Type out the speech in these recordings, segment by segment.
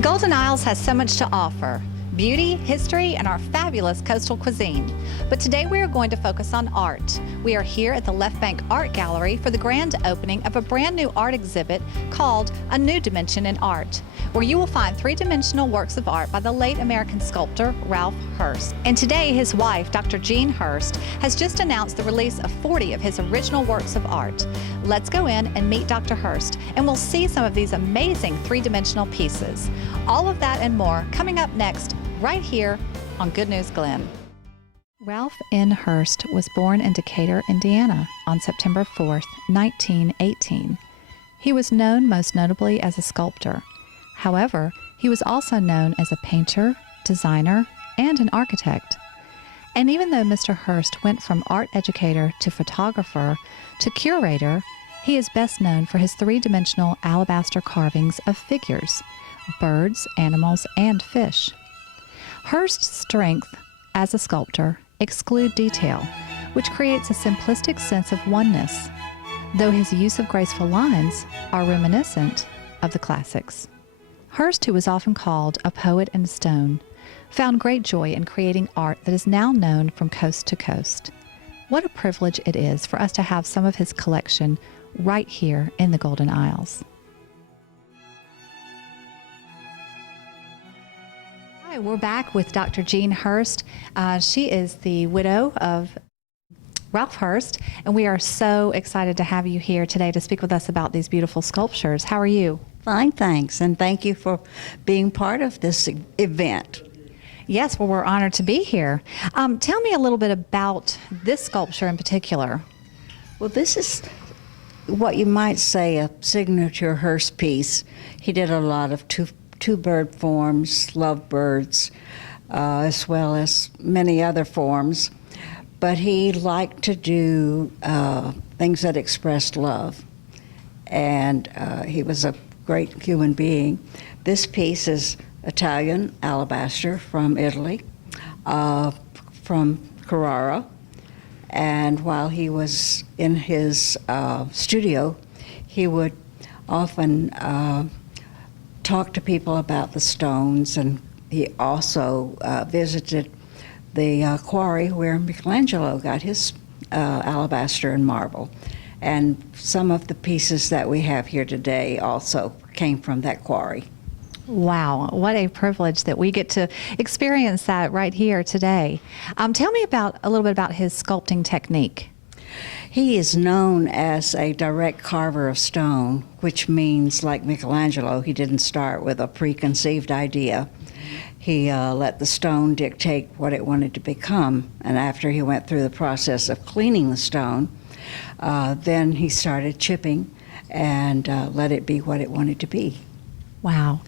The Golden Isles has so much to offer: beauty, history, and our fabulous coastal cuisine. But today we are going to focus on art. We are here at the Left Bank Art Gallery for the grand opening of a brand new art exhibit called A New Dimension in Art, where you will find three-dimensional works of art by the late American sculptor Ralph Hurst. And today his wife, Dr. Jean Hurst, has just announced the release of 40 of his original works of art. Let's go in and meet Dr. Hurst, and we'll see some of these amazing three-dimensional pieces. All of that and more coming up next, right here on Good News Glynn. Ralph N. Hurst was born in Decatur, Indiana on September 4th, 1918. He was known most notably as a sculptor. However, he was also known as a painter, designer, and an architect. And even though Mr. Hurst went from art educator to photographer to curator, he is best known for his three-dimensional alabaster carvings of figures, birds, animals, and fish. Hurst's strength as a sculptor excludes detail, which creates a simplistic sense of oneness, though his use of graceful lines are reminiscent of the classics. Hurst, who was often called a poet in stone, found great joy in creating art that is now known from coast to coast. What a privilege it is for us to have some of his collection right here in the Golden Isles. Hi, we're back with Dr. Jean Hurst. She is the widow of Ralph Hurst, and we are so excited to have you here today to speak with us about these beautiful sculptures. How are you? Fine, thanks, and thank you for being part of this event. Yes, well, we're honored to be here. Tell me a little bit about this sculpture in particular. Well, this is what you might say a signature Hurst piece. He did a lot of two-bird forms, lovebirds, as well as many other forms. But he liked to do things that expressed love. And he was a great human being. This piece is Italian alabaster from Italy, from Carrara. And while he was in his studio, he would often talk to people about the stones, and he also visited the quarry where Michelangelo got his alabaster and marble. And some of the pieces that we have here today also came from that quarry. Wow, what a privilege that we get to experience that right here today. Tell me a little bit about his sculpting technique. He is known as a direct carver of stone, which means, like Michelangelo, he didn't start with a preconceived idea. He let the stone dictate what it wanted to become, and after he went through the process of cleaning the stone, then he started chipping and let it be what it wanted to be. Wow.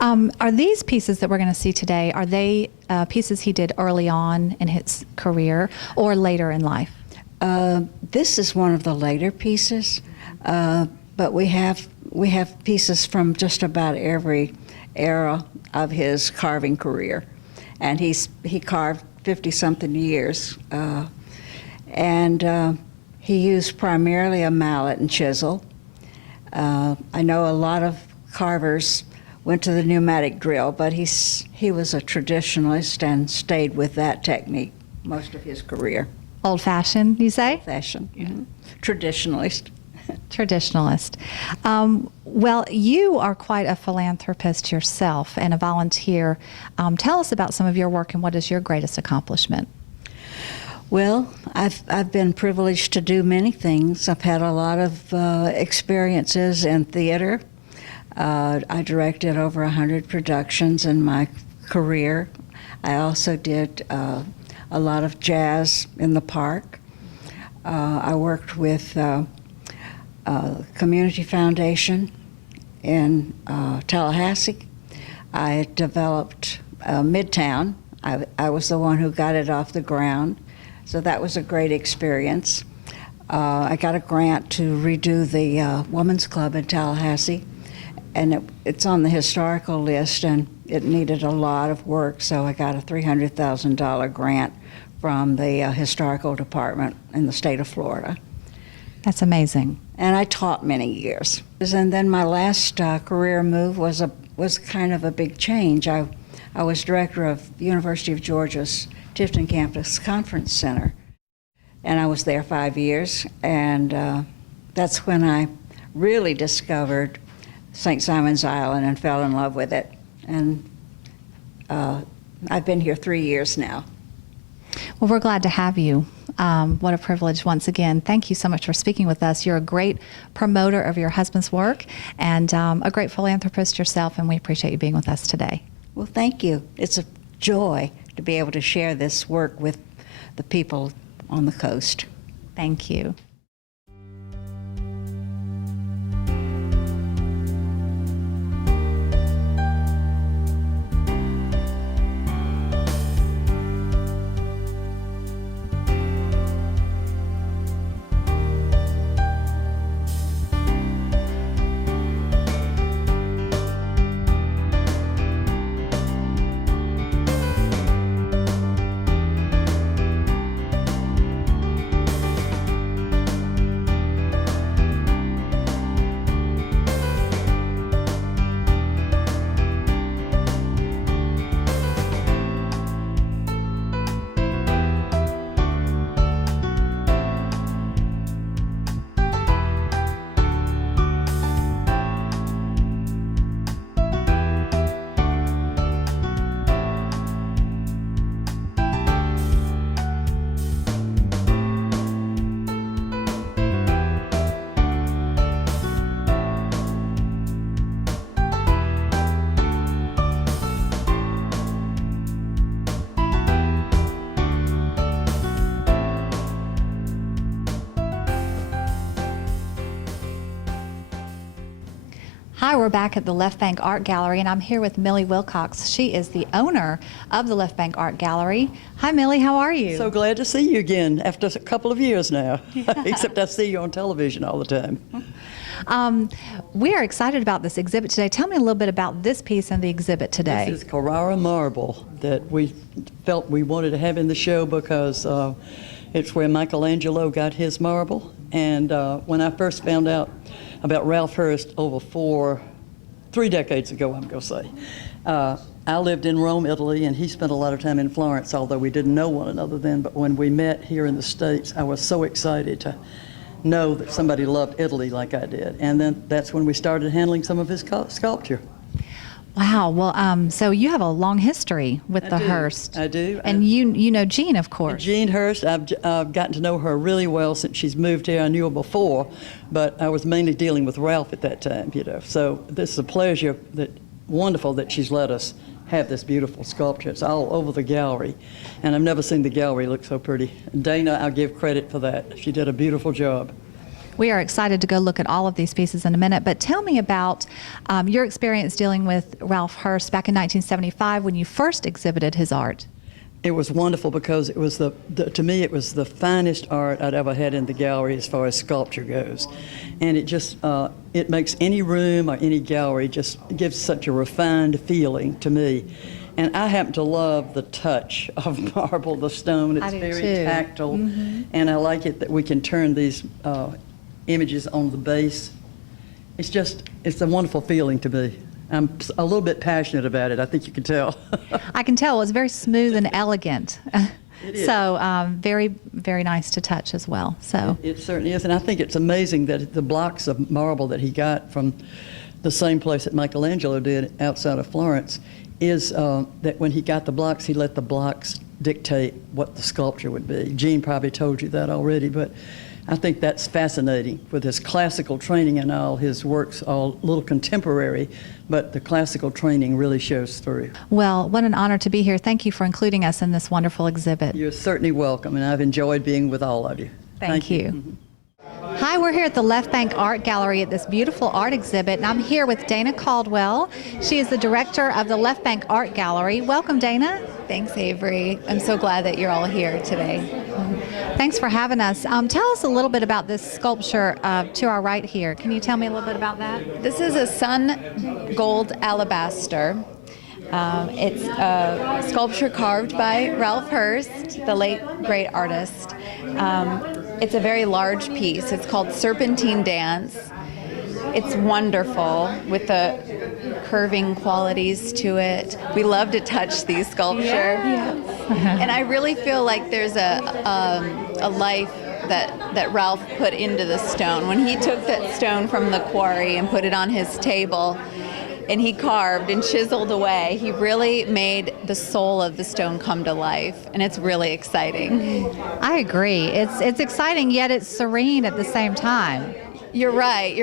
Are these pieces that we're going to see today, are they pieces he did early on in his career or later in life? This is one of the later pieces, but we have pieces from just about every era of his carving career, and he carved 50-something years, and he used primarily a mallet and chisel. I know a lot of carvers went to the pneumatic drill, but he was a traditionalist and stayed with that technique most of his career. Old-fashioned, you say? Old-fashioned, mm-hmm. Traditionalist. Traditionalist. Well, you are quite a philanthropist yourself and a volunteer. Tell us about some of your work and what is your greatest accomplishment? Well, I've been privileged to do many things. I've had a lot of experiences in theater. I directed over 100 productions in my career. I also did a lot of jazz in the park. I worked with Community Foundation in Tallahassee. I developed Midtown. I was the one who got it off the ground, so that was a great experience. I got a grant to redo the Women's Club in Tallahassee, and it's on the historical list, and it needed a lot of work, so I got a $300,000 grant from the historical department in the state of Florida. That's amazing. And I taught many years. And then my last career move was was kind of a big change. I was director of the University of Georgia's Tifton Campus Conference Center, and I was there 5 years, and that's when I really discovered St. Simon's Island and fell in love with it. And I've been here 3 years now. Well, we're glad to have you. What a privilege once again. Thank you so much for speaking with us. You're a great promoter of your husband's work and a great philanthropist yourself, and we appreciate you being with us today. Well, thank you. It's a joy to be able to share this work with the people on the coast. Thank you. Hi, we're back at the Left Bank Art Gallery, and I'm here with Millie Wilcox. She is the owner of the Left Bank Art Gallery. Hi, Millie, how are you? So glad to see you again after a couple of years now, except I see you on television all the time. We are excited about this exhibit today. Tell me a little bit about this piece and the exhibit today. This is Carrara marble that we felt we wanted to have in the show because it's where Michelangelo got his marble. And when I first found out about Ralph Hurst over 3 decades ago, I'm going to say, I lived in Rome, Italy, and he spent a lot of time in Florence, although we didn't know one another then. But when we met here in the States, I was so excited to know that somebody loved Italy like I did. And then that's when we started handling some of his sculpture. Wow. Well, so you have a long history with the Hurst. I do. And you know Jean, of course. Jean Hurst, I've gotten to know her really well since she's moved here. I knew her before, but I was mainly dealing with Ralph at that time, you know. So this is a pleasure, wonderful that she's let us have this beautiful sculpture. It's all over the gallery, and I've never seen the gallery look so pretty. Dayna, I'll give credit for that. She did a beautiful job. We are excited to go look at all of these pieces in a minute, but tell me about your experience dealing with Ralph Hurst back in 1975 when you first exhibited his art. It was wonderful because it was to me, it was the finest art I'd ever had in the gallery as far as sculpture goes. And it just, it makes any room or any gallery just gives such a refined feeling to me. And I happen to love the touch of marble, the stone. It's very tactile. Mm-hmm. And I like it that we can turn these images on the base. It's a wonderful feeling to me. I'm a little bit passionate about it. I think you can tell. I can tell. It's very smooth and elegant. It is. So very, very nice to touch as well. So it certainly is. And I think it's amazing that the blocks of marble that he got from the same place that Michelangelo did outside of Florence is that when he got the blocks, he let the blocks dictate what the sculpture would be. Jean probably told you that already, but I think that's fascinating with his classical training and all. His works all a little contemporary, but the classical training really shows through. Well, what an honor to be here. Thank you for including us in this wonderful exhibit. You're certainly welcome, and I've enjoyed being with all of you. Thank you. Mm-hmm. Hi, we're here at the Left Bank Art Gallery at this beautiful art exhibit, and I'm here with Dayna Caldwell. She is the director of the Left Bank Art Gallery. Welcome, Dayna. Thanks, Avery. I'm so glad that you're all here today. Thanks for having us. Tell us a little bit about this sculpture to our right here. Can you tell me a little bit about that? This is a sun gold alabaster. It's a sculpture carved by Ralph Hurst, the late great artist. It's a very large piece. It's called Serpentine Dance. It's wonderful with the curving qualities to it. We love to touch these sculptures. And I really feel like there's a life that Ralph put into the stone. When he took that stone from the quarry and put it on his table, and he carved and chiseled away, he really made the soul of the stone come to life, and it's really exciting. I agree. It's exciting, yet it's serene at the same time. You're right.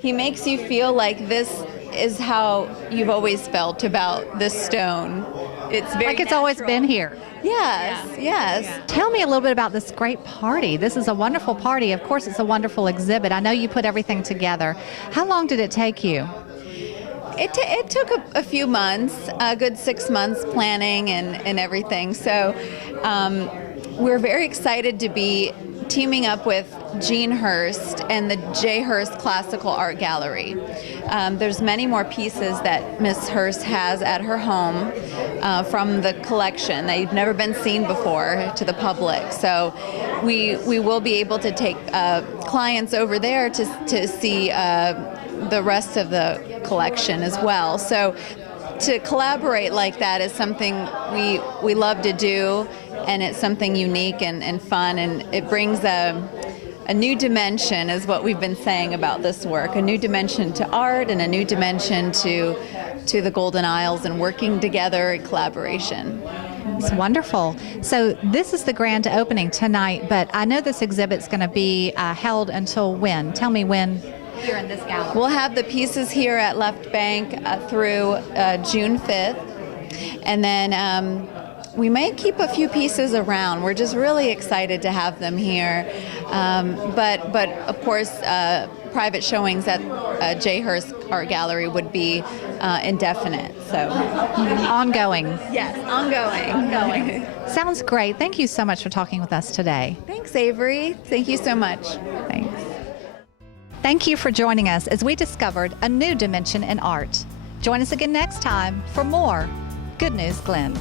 He makes you feel like this is how you've always felt about this stone. It's very Like it's always been here. Yes. Tell me a little bit about this great party. This is a wonderful party. Of course, it's a wonderful exhibit. I know you put everything together. How long did it take you? It took a few months, a good 6 months planning and everything. So we're very excited to be teaming up with Jean Hurst and the Hurst Classical Art Gallery. There's many more pieces that Miss Hurst has at her home from the collection. They've never been seen before to the public. So we will be able to take clients over there to see the rest of the collection as well. So to collaborate like that is something we love to do, and it's something unique and fun, and it brings a new dimension, is what we've been saying about this work, a new dimension to art and a new dimension to the Golden Isles and working together in collaboration. It's wonderful. So this is the grand opening tonight, but I know this exhibit's going to be held until when? Tell me when. Here in this gallery. We'll have the pieces here at Left Bank through June 5th, and then we may keep a few pieces around. We're just really excited to have them here, but of course private showings at Hurst Art Gallery would be indefinite. So Ongoing. yes, ongoing. Sounds great. Thank you so much for talking with us today. Thanks, Avery. Thank you so much. Thanks. Thank you for joining us as we discovered a new dimension in art. Join us again next time for more Good News Glynn.